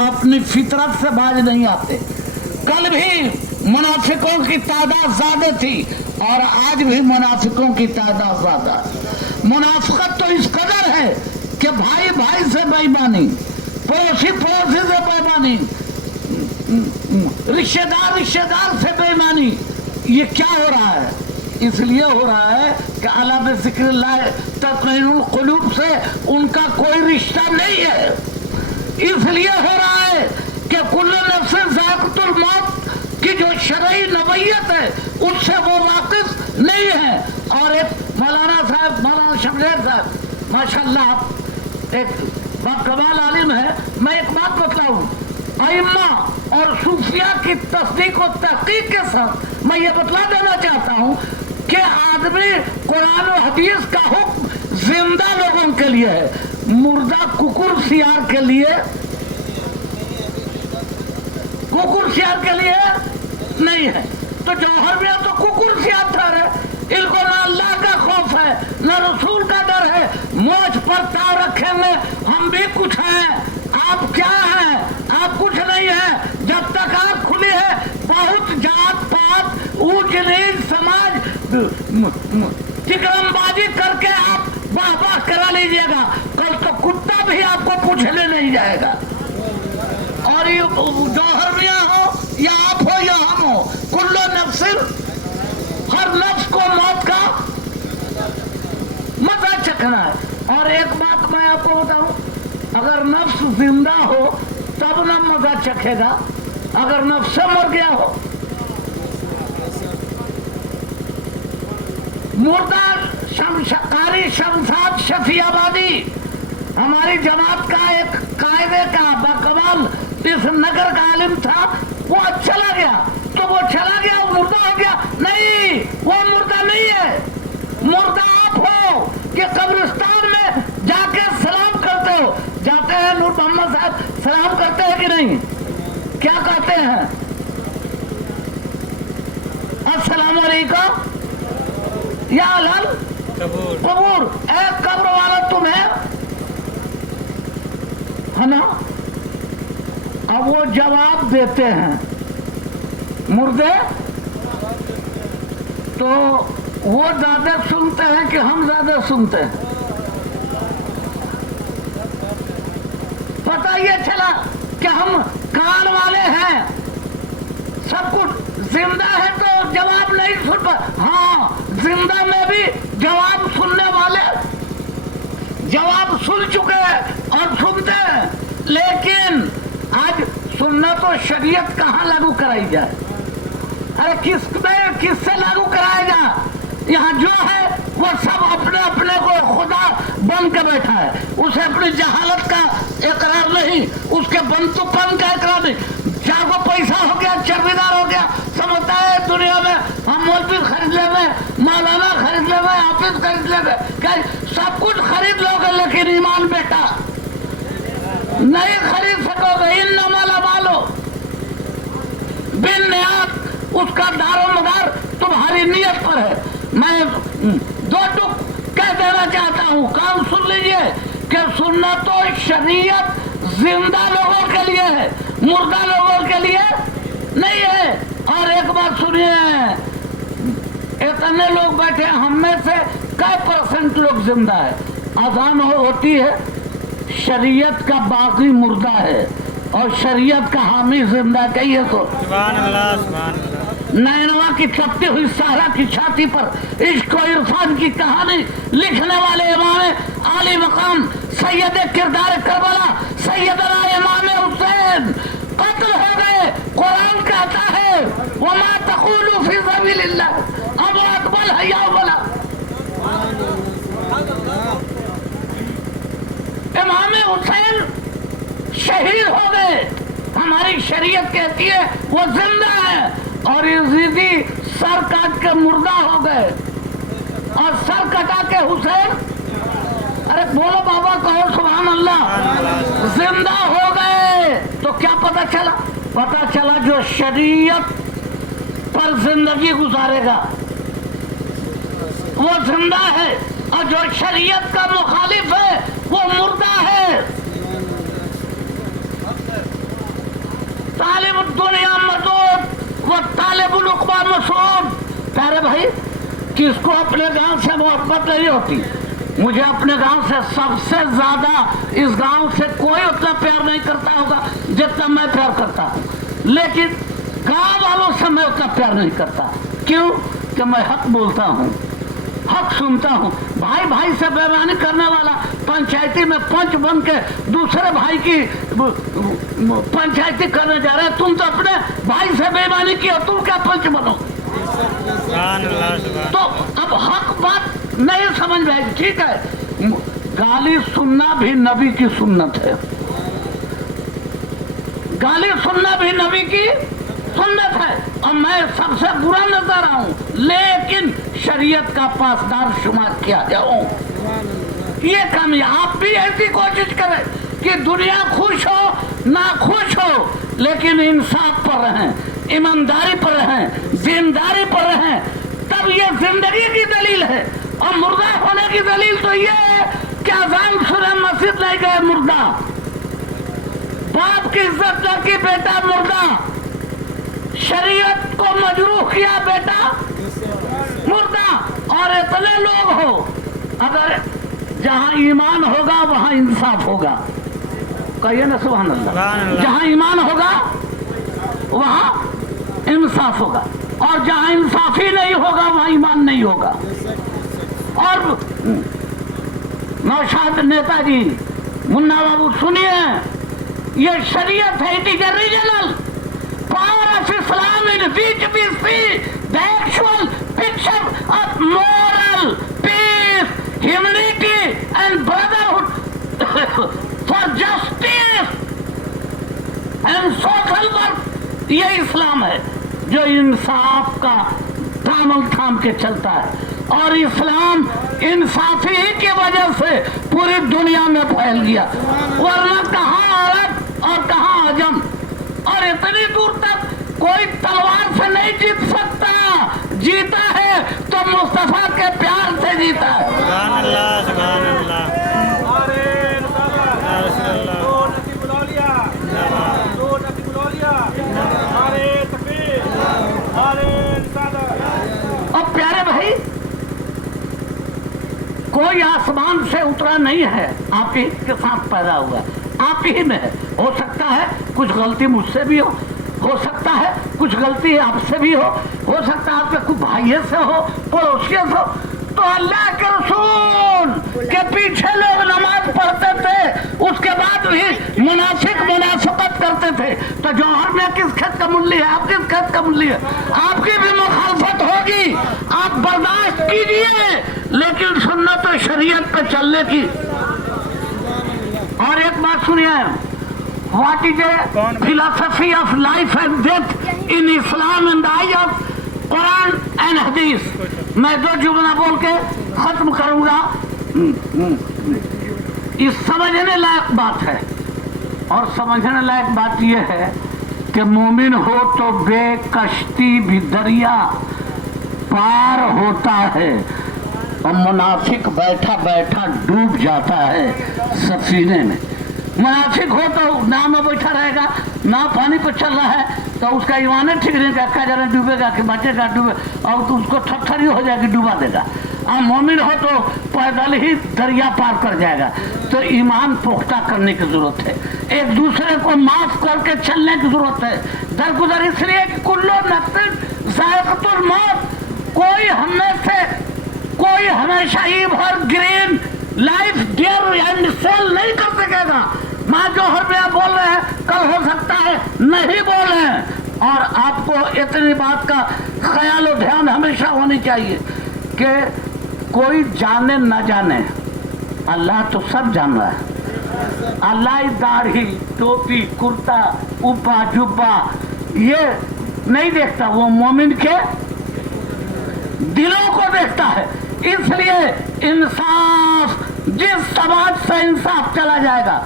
अपनी फितरत से बाज नहीं आते। कल भी मुनाफिकों की तादाद ज्यादा थी और आज भी मुनाफिकों की तादाद ज्यादा। मुनाफिकत तो इस कदर है कि भाई भाई से बेईमानी, पड़ोसी पड़ोसी से बेईमानी, रिश्तेदार रिश्तेदार से बेईमानी। ये क्या हो रहा है? इसलिए हो रहा है कि अला बिज़िक्रिल्लाह तत्मइन्नुल कुलूब से उनका कोई रिश्ता नहीं है। इसलिए हो रहा है कि कुल्लु नफ्सिन ज़ाइक़तुल मौत की जो शरई नबयत है उससे वो वाकिफ नहीं है। और एक मौलाना साहब, मौलाना शमशेर साहब माशाअल्लाह एक बाकमाल आलिम है। मैं एक बात बतलाऊं, अइम्मा और सूफिया की तस्दीक और तहकीक के साथ मैं ये बतला देना चाहता हूँ कि आदमी कुरान और हदीस का हुक्म जिंदा लोगों के लिए है, मुर्दा कुकुर सियार के लिए, कुकुर सियार के लिए नहीं है। तो जौहर में तो कुकुर सियार ठहरे, इनको ना अल्लाह का खौफ है ना रसूल का डर है। मोछ पर ताव रखेंगे, हम भी कुछ हैं, आप क्या हैं? आप कुछ नहीं है। जब तक आँख खुली है बहुत जात पात ऊंच नीच समाज चिकरमबाजी करके आप वाह वाह करा लीजिएगा, कल तो कुत्ता भी आपको पूछने नहीं जाएगा। और ये जौहर मियां हो या आप हो या हम हो, कुल्लो नफ्सिन, हर नफ्स को मौत का मजा चखना है। और एक बात मैं आपको बताऊं, अगर नफ्स जिंदा हो तब न मजा चखेगा, अगर नफ्स मर गया हो। मुर्दा कारी शमशाद शफियाबादी हमारी जमात का एक कायदे का बाकमाल इस नगर का आलिम था, वो चला गया तो वो चला गया, वो मुर्दा हो गया? नहीं, वो मुर्दा नहीं है। मुर्दा आप हो कि कब्रिस्तान में जाके सलाम करते हो। जाते हैं नूर मोहम्मद साहब, सलाम करते हैं कि नहीं? क्या कहते हैं? अस्सलाम वालेकुम या अहल कबूर, एक कब्र वाला तुम्हें है ना। अब वो जवाब देते हैं मुर्दे, तो वो ज्यादा सुनते हैं कि हम ज्यादा सुनते हैं? पता ये चला कि हम कान वाले हैं, सब कुछ जिंदा है तो जवाब नहीं सुन पा। हाँ, जिंदा में भी जवाब सुनने वाले जवाब सुन चुके हैं और सुनते हैं, लेकिन आज सुनना तो शरीयत कहाँ लागू कराई जाए? अरे किससे लागू कराया जाए? यहाँ जो है वो सब अपने अपने को खुदा बन के बैठा है, उसे अपनी जहालत का इकरार नहीं, उसके बंतुपन का इकरार नहीं। जागो पैसा हो गया, चर्बीदार हो गया, समझता है दुनिया में हम मौलवी खरीद लेंगे, मौलाना खरीद लेंगे, हाफिज खरीद लेंगे, सब कुछ खरीद लोगे लेकिन ईमान बेटा नहीं खरीद सकोगे। इन्नमल अमालु बिन्नियात, उसका दारोमदार तुम्हारी नियत पर है। मैं दो टुक कह देना चाहता हूँ, काम सुन लीजिए कि सुनना तो शरीयत जिंदा लोगों के लिए है, मुर्दा लोगों के लिए नहीं है। और एक बात सुनिए, इतने लोग बैठे, हम में से कई % लोग जिंदा है? अजान होती है, शरीयत का बाकी मुर्दा है और शरीयत का हामी जिंदा। कहिए तो सुभान अल्लाह, सुभान अल्लाह। नैनवा की चपटी हुई सहरा की छाती पर इश्क और इरफान की कहानी लिखने वाले इमाम आली मकाम सैयद किरदार करबला सैयदना इमाम हुसैन कत्ल हो गए। कुरान कहता है वमा तक़ूलू फी सबीलिल्लाह अब अकबल हया वाला। इमाम हुसैन शहीद हो गए, हमारी शरीयत कहती है वो जिंदा है, और यजीदी सर काट के मुर्दा हो गए और सर कटा के हुसैन, अरे बोलो बाबा कहो सुभान अल्लाह, जिंदा हो गए। तो क्या पता चला? पता चला जो शरीयत पर जिंदगी गुजारेगा वो जिंदा है, और जो शरीयत का मुखालिफ है वो मुर्दा है। उकबा मसूद। प्यारे भाई, किसको अपने गांव से मोहब्बत नहीं होती? मुझे अपने गांव से सबसे ज्यादा इस गांव से कोई उतना प्यार नहीं करता होगा जितना मैं प्यार करता हूँ, लेकिन गांव वालों से मैं उतना प्यार नहीं करता। क्यों? कि मैं हक बोलता हूँ, हक सुनता हूँ। भाई भाई से बेईमानी करने वाला पंचायती में पंच बन के दूसरे भाई की पंचायती करने जा रहे हैं। तुम तो अपने भाई से बेईमानी किया, तुम क्या पंच बनो? तो अब हक बात नहीं समझ में आएगी। ठीक है, गाली सुनना भी नबी की सुन्नत है, गाली सुनना भी नबी की सुन्नत है। और मैं सबसे बुरा नजर आऊं, लेकिन शरीयत का पासदार शुमार किया जाऊं, ये कामयाब। आप भी ऐसी कोशिश करें कि दुनिया खुश हो ना खुश हो, लेकिन इंसाफ पर रहें, ईमानदारी पर रहें, जिम्मेदारी पर रहें, तब ये जिंदगी की दलील है। और मुर्दा होने की दलील तो ये है कि अजान सुने मस्जिद नहीं गए मुर्दा, बाप की इज्जत न की बेटा मुर्दा, शरीयत को मजरूह किया बेटा मुर्दा। और इतने लोग हो, अगर जहां ईमान होगा वहां इंसाफ होगा। कहिए ना सुभान अल्लाह। जहां ईमान होगा वहां इंसाफ होगा, और जहां इंसाफ ही नहीं होगा वहां ईमान नहीं होगा। और नौशाद नेताजी, मुन्ना बाबू सुनिए, ये शरीयत है, it is regional power of Islam in which we see the actual picture of moral peace, humanity and brotherhood for justice and social work। ये इस्लाम है जो इंसाफ का दामन थाम के चलता है, और इस्लाम इंसाफी ही की वजह से पूरी दुनिया में फैल गया, वरना कहाँ अरब और कहाँ अजम। और इतनी दूर तक कोई तलवार से नहीं जीत सकता, जीता है तो मुस्तफा के प्यार से जीता है। सुभान अल्लाह, सुभान अल्लाह। अब प्यारे भाई, कोई आसमान से उतरा नहीं है, आप ही के साथ पैदा हुआ, आप ही में है। हो सकता है कुछ गलती मुझसे भी हो सकता है कुछ गलती आपसे भी हो सकता है आपके कुछ भाइयों से हो, पड़ोसियों से हो। तो अल्लाह के रसूल के पीछे लोग नमाज पढ़ते थे, उसके बाद भी मुनाफिकत करते थे। तो जौहर में किस खेत का मूल्य है, आप किस खेत का मूल्य है? आपकी भी मुखालफत होगी, आप बर्दाश्त कीजिए, लेकिन सुन्नत और शरीयत पे चलने की। और एक बात सुनिए, what is a philosophy of life and death in Islam in the I of Quran and हदीस। मैं दो जुमला बोल के खत्म करूंगा। इस समझने लायक बात है, और समझने लायक बात यह है कि मोमिन हो तो बेकश्ती भी दरिया पार होता है, और मुनाफिक बैठा बैठा डूब जाता है सफीने में। मुनाफिक हो तो नाव में बैठा रहेगा, नाव पानी पर चल रहा है तो उसका ईमान ठीक नहीं, क्या जरा डूबेगा कि बचेगा, डूबे और तो उसको थरथरी हो जाएगी, डूबा देगा। और मोमिन हो तो पैदल ही दरिया पार कर जाएगा। तो ईमान पुख्ता करने की जरूरत है, एक दूसरे को माफ करके चलने की जरूरत है। दरगुजर इसलिए कि कुल्लो नफ्सिन ज़ाइक़तुल मौत, कोई हमेशा ही भर green life dear and sell नहीं कर सकेगा। माँ जौहर में आप बोल रहे हैं, कल हो सकता है नहीं बोले। और आपको इतनी बात का ख्याल और ध्यान हमेशा होनी चाहिए कि कोई जाने न जाने, अल्लाह तो सब जान रहा है। अल्लाह दाढ़ी, टोपी, कुर्ता, उब्बा, जुब्बा ये नहीं देखता, वो मोमिन के दिलों को देखता है। इसलिए इंसाफ, जिस समाज से इंसाफ चला जाएगा,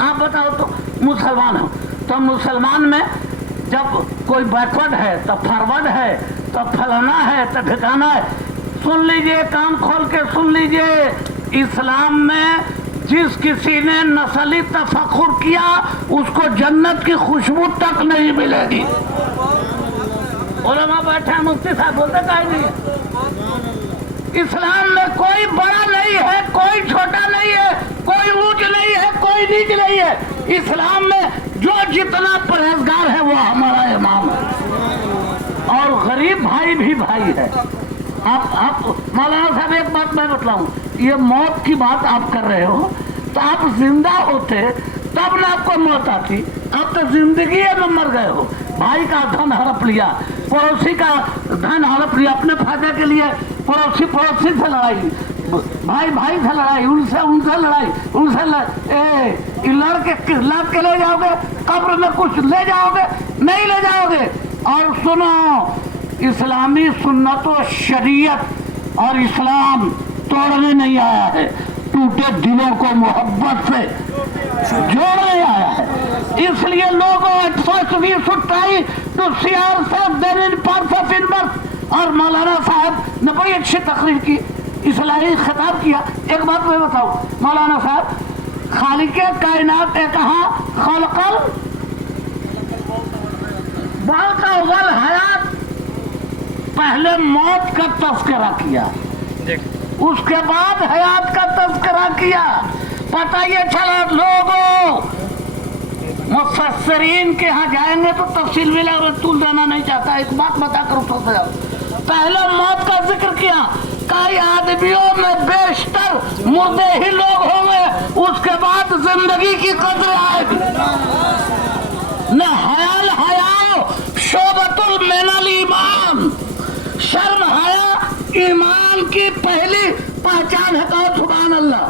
आप बताओ तो मुसलमान हो तो मुसलमान में जब कोई बैकवर्ड है तो फॉरवर्ड है, तो फलाना है तो ठिकाना है। सुन लीजिए, कान खोल के सुन लीजिए, इस्लाम में जिस किसी ने नस्ली तफक्कुर किया उसको जन्नत की खुशबू तक नहीं मिलेगी। उलमा बैठे हैं, मुफ्ती साहब बोलते काहे नहीं है। इस्लाम में कोई बड़ा नहीं है, कोई छोटा नहीं है, कोई ऊंच नहीं है, कोई नीच नहीं है। इस्लाम में जो जितना परहेजगार है वो हमारा इमाम है, और गरीब भाई भी भाई है। आप मौलाना साहब एक बात मैं बतलाऊं, ये मौत की बात आप कर रहे हो, तो आप जिंदा होते तब ना आपको मौत आती। आप तो जिंदगी में मर गए हो। भाई का धन हड़प लिया, पड़ोसी का धन हड़प लिया अपने फायदे के लिए। पड़ोसी से लड़ाई, भाई भाई से लड़ाई, उनसे लड़ाई, लड़ के ले जाओगे, कब्र में कुछ ले जाओगे नहीं ले जाओगे। और सुनो, इस्लामी सुन्नत व शरीयत और इस्लाम तोड़ने नहीं आया है, टूटे दिलों को मोहब्बत से जोड़ने आया है। इसलिए लोगों और मौलाना साहब ने बड़ी अच्छी तकरीर की, इस्लाही खिताब किया। एक बात मैं बताऊं मौलाना साहब, खालिके कायनात ने कहा खलकल वल हयात, पहले मौत का तस्करा किया, उसके बाद हयात का तस्करा किया। पता ये चला लोगों, मुफस्सिरीन के यहाँ जाएंगे तो तफसील भी तूल देना नहीं चाहता, एक बात बता कर उठो जाओ। पहले मौत का जिक्र किया, कई आदमियों में बेशतर मुर्दे ही लोग होंगे, उसके बाद जिंदगी की कदर आएगी। न हयाल हयाओ शोबतुल मिनल ईमान, शर्म हया ईमान की पहली पहचान है। कहो सुभान अल्लाह।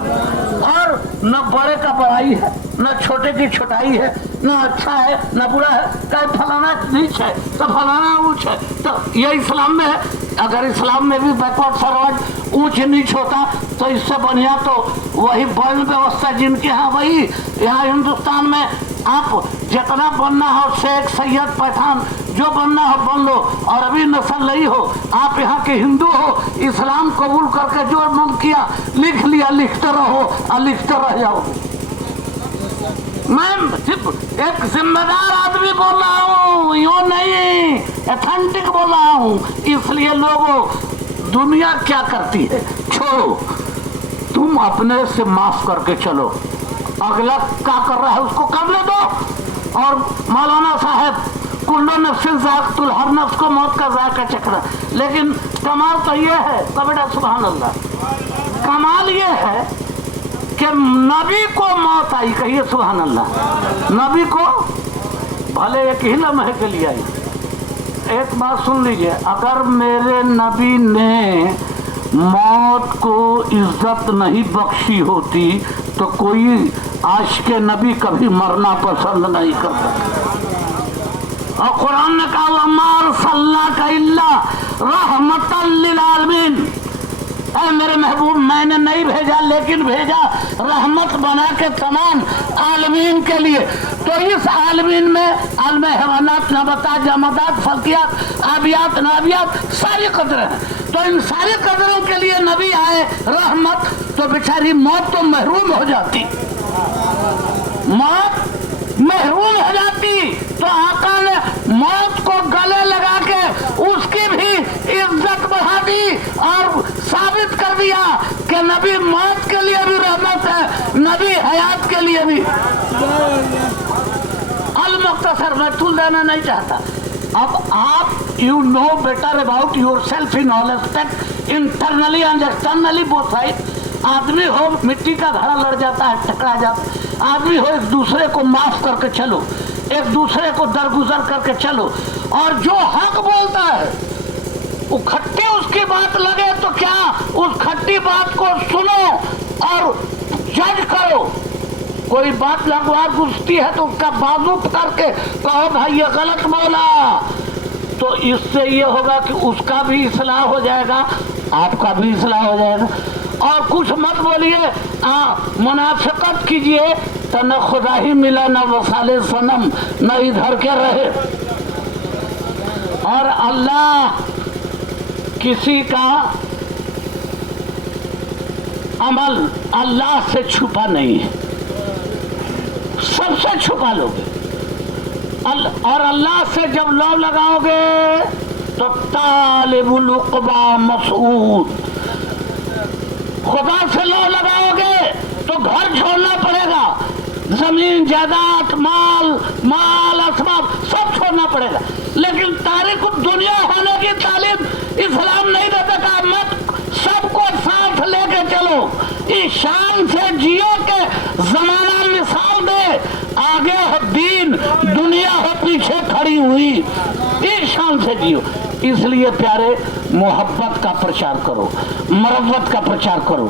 और न बड़े का बड़ाई है, न छोटे की छोटाई है, न अच्छा है न बुरा है, कहीं फलाना नीच है तो फलाना ऊंच है, तो ये इस्लाम में है। अगर इस्लाम में भी बैकवर्ड फॉरवर्ड ऊंच नीच होता तो इससे बढ़िया तो वही वर्ण व्यवस्था जिनके यहाँ, वही यहाँ हिंदुस्तान में आप जितना बनना हो शेख सैयद पठान जो बनना हो बन लो, और अभी नस्ल नहीं हो, आप यहाँ के हिंदू हो, इस्लाम कबूल करके जो मन किया लिख लिया, लिखते रहो और लिखते रह जाओ। मैं सिर्फ एक जिम्मेदार आदमी बोल रहा हूँ, यूँ नहीं, एथेंटिक बोल रहा हूँ। इसलिए लोगों, दुनिया क्या करती है छोड़ो, तुम अपने से माफ करके चलो, अगला क्या कर रहा है उसको करने दो। और मौलाना साहब, कुल्लू नफ्सिन ज़ाइक़तुल, हर नफ्स को मौत का जायका चखना, लेकिन कमाल तो ये है, कबीरा सुभान अल्लाह, कमाल ये है कि नबी को मौत आई, कहिए सुभान अल्लाह, नबी को भले एक ही लम्हे के लिए आई। एक बात सुन लीजिए, अगर मेरे नबी ने मौत को इज्जत नहीं बख्शी होती तो कोई आज के नबी कभी मरना पसंद नहीं करता। और कुरान ने कहा वमा अरसलनाका इल्ला रहमतल लिल आलमीन, ऐ मेरे महबूब मैंने नहीं भेजा लेकिन भेजा रहमत बना के तमाम आलमीन के लिए। तो इस आलमीन में आलम हैवानात, नबातात, जमादात, फल्कियात, आबियात, नाबियात सारी कदरें हैं। तो इन सारी कदरों के लिए नबी आए रहमत, तो बेचारी मौत तो महरूम हो जाती, मौत महरूम हो जाती। तो आका ने मौत को गले लगा के उसकी भी इज्जत बढ़ा दी और साबित कर दिया कि नबी मौत के लिए भी रहमत है, नबी हयात के लिए भी। अल मुख्तसर मैं तुल देना नहीं चाहता। अब आप you know better about your self in all aspect, internally and externally both side. आदमी हो मिट्टी का घड़ा लड़ जाता है, टकरा जाता, आदमी हो एक दूसरे को माफ करके चलो, एक दूसरे को दरगुजर करके चलो। और जो हक बोलता है वो खट्टी उसकी बात लगे तो क्या, उस खट्टी बात को सुनो और जज करो। कोई बात लगवा घुसती है तो उसका बाजू करके कहो भाई ये गलत बोला, तो इससे ये होगा कि उसका भी इस्लाह हो जाएगा, आपका भी इस्लाह हो जाएगा। और कुछ मत बोलिए, मुनाफिकत कीजिए तो न खुदा ही मिला न वसाले सनम, न इधर के रहे। और अल्लाह किसी का अमल अल्लाह से छुपा नहीं है, सबसे छुपा लोगे। और अल्लाह से जब लौ लगाओगे تو طالب العقبہ مسعود. خدا سے لو لگاؤ گے تو گھر چھوڑنا پڑے گا, زمین جائیداد مال اسباب سب چھوڑنا پڑے گا, لیکن تاریخ دنیا ہونے کی تعلیم اسلام نہیں دیتا کہ مت سب کو ساتھ لے کے چلو, اس شان سے جیو کہ زمانہ مثال دے, آگے ہو دین, دنیا ہو پیچھے کھڑی ہوئی, اس شان سے جیو. اس لیے پیارے محبت کا پرچار کرو, مروت کا پرچار کرو,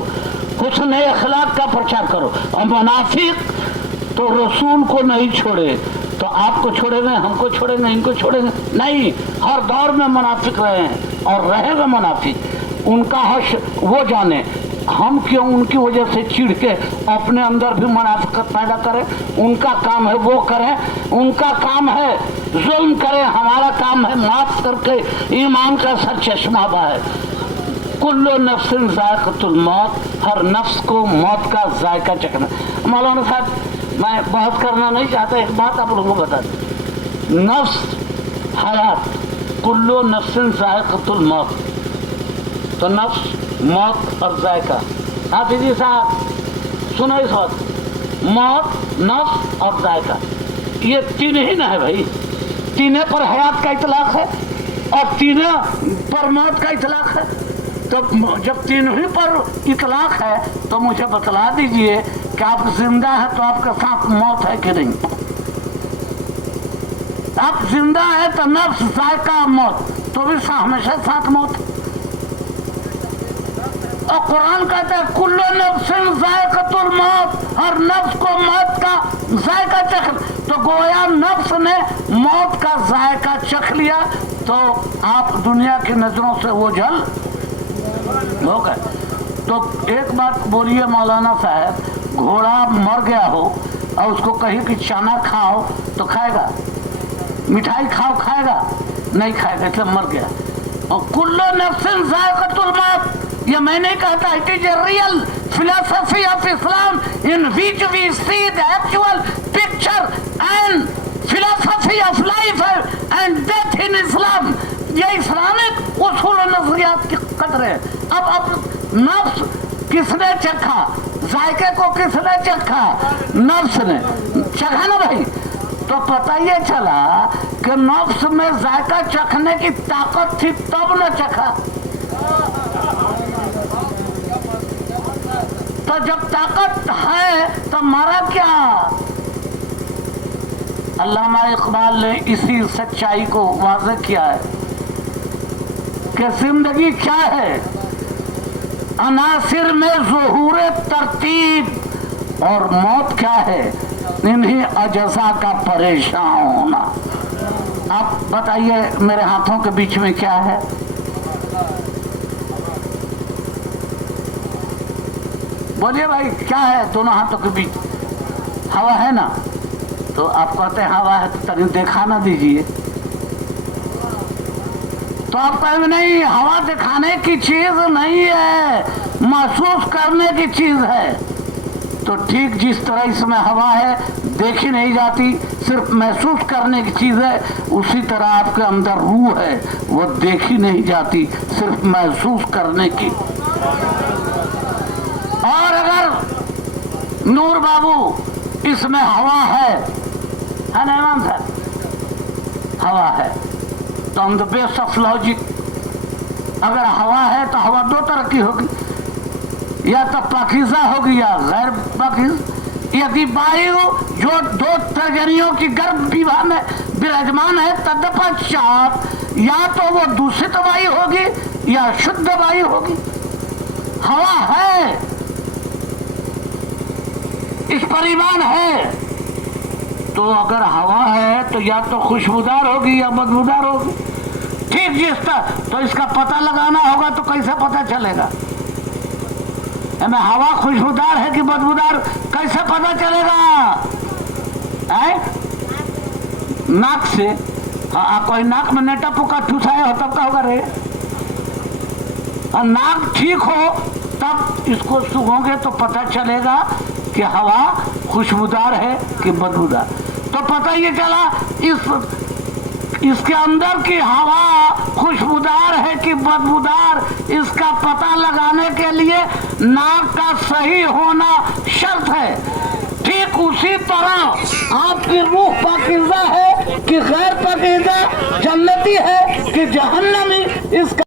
حسن اخلاق کا پرچار کرو. اور منافق تو رسول کو نہیں چھوڑے تو آپ کو چھوڑے گے, ہم کو چھوڑیں گے, ان کو چھوڑیں گے نہیں. ہر دور میں منافق رہے ہیں اور رہے گا منافق, ان کا حش وہ جانے. ہم کیوں ان کی وجہ سے چڑھ کے اپنے اندر بھی منافقت پیدا کریں؟ ان کا کام ہے وہ کریں, ان کا کام ہے ظلم کریں, ہمارا کام ہے معاف کر کے ایمان کا سر چشمہ بہائے. کل نفس ذائقۃ الموت, ہر نفس کو موت کا ذائقہ چکھنا. مولانا صاحب میں بحث کرنا نہیں چاہتا, ایک بات آپ لوگوں کو بتا دیں, نفس حیات, کل نفس ذائقۃ الموت, تو نفس موت اور ذائقہ. حافظ جی صاحب سنو اس وقت, موت, نفس اور ذائقہ, یہ تین ہی نہ ہے بھائی. تینے پر حیات کا اطلاق ہے اور تینے پر موت کا اطلاق ہے. تو جب تینوں ہی پر اطلاق ہے تو مجھے بتلا دیجئے کہ آپ زندہ ہیں تو آپ کے ساتھ موت ہے کہ نہیں؟ آپ زندہ ہے تو نفس, ذائقہ, موت, تو بھی ہمیشہ ساتھ موت. اور قرآن کہتا ہے کل نفس ذائقۃ الموت, ہر نفس کو موت کا ذائقہ چکھ. تو گویا نفس نے موت کا ذائقہ چکھ لیا تو آپ دنیا کی نظروں سے وہ جل ہو گئے. تو ایک بات بولیے مولانا صاحب, گھوڑا مر گیا ہو اور اس کو کہیں کہ چنا کھاؤ تو کھائے گا, مٹھائی کھاؤ کھائے گا نہیں کھائے گا, اس مر گیا. اور کل نفس ذائقۃ الموت, یہ میں نہیں کہتا, it is a real philosophy of Islam in which we see the actual picture and philosophy of life and death in Islam. یہ اسلامک اصول و نظریات کی قدر ہے. اب نفس کس نے چکھا, ذائقے کو کس نے چکھا؟ نفس نے چکھا نا بھائی. تو پتہ یہ چلا کہ نفس میں ذائقہ چکھنے کی طاقت تھی تب نہ چکھا. تو جب طاقت ہے تو مرا کیا؟ علامہ اقبال نے اسی سچائی کو واضح کیا ہے کہ زندگی کیا ہے, عناصر میں ظہور ترتیب, اور موت کیا ہے, انہی اجزا کا پریشان ہونا. آپ بتائیے میرے ہاتھوں کے بیچ میں کیا ہے؟ بولیے بھائی کیا ہے دونوں ہاتھوں کے بیچ؟ ہوا ہے نا. تو آپ کہتے ہیں ہوا ہے تو تنی دیکھا نہ دیجیے. تو آپ کہیں گے نہیں, ہوا دکھانے کی چیز نہیں ہے, محسوس کرنے کی چیز ہے. تو ٹھیک جس طرح اس میں ہوا ہے دیکھی نہیں جاتی, صرف محسوس کرنے کی چیز ہے, اسی طرح آپ کے اندر روح ہے, وہ دیکھی نہیں جاتی, صرف محسوس کرنے کی. اور اگر نور بابو اس میں ہوا ہے نا امام صاحب, ہوا ہے تو آن دا بیس آف لاجک, اگر ہوا ہے تو ہوا دو طرح کی ہوگی, یا تو پاکیزہ ہوگی یا غیر پاکیزہ. یدی وایو جو دو ترجنیوں کی گربھ بیوہ میں برجمان ہے تدپچات, یا تو وہ دوشت وایو ہوگی یا شدھ وایو ہوگی. ہوا ہے, اس پر ایمان ہے. تو اگر ہوا ہے تو یا تو خوشبودار ہوگی یا بدبودار ہوگی. ٹھیک جس طرح, تو اس کا پتہ لگانا ہوگا تو کیسے پتہ چلے گا؟ ہمیں ہوا خوشبودار ہے کہ بدبودار کیسے پتہ چلے گا؟ ناک سے. کوئی ناک میں نیٹا پوکا ٹھوسایا ہو تب کا ہوگا رے, اور ناک ٹھیک ہو تب اس کو سونگھو گے تو پتہ چلے گا کہ ہوا خوشبودار ہے کہ بدبودار. تو پتہ یہ چلا اس کے اندر کی ہوا خوشبودار ہے کہ بدبودار، اس کا پتہ لگانے کے لیے ناک کا صحیح ہونا شرط ہے۔ ٹھیک اسی طرح آپ کی روح پاکیزہ ہے کہ غیر پاکیزہ، جنتی ہے کہ جہنمی، اس کا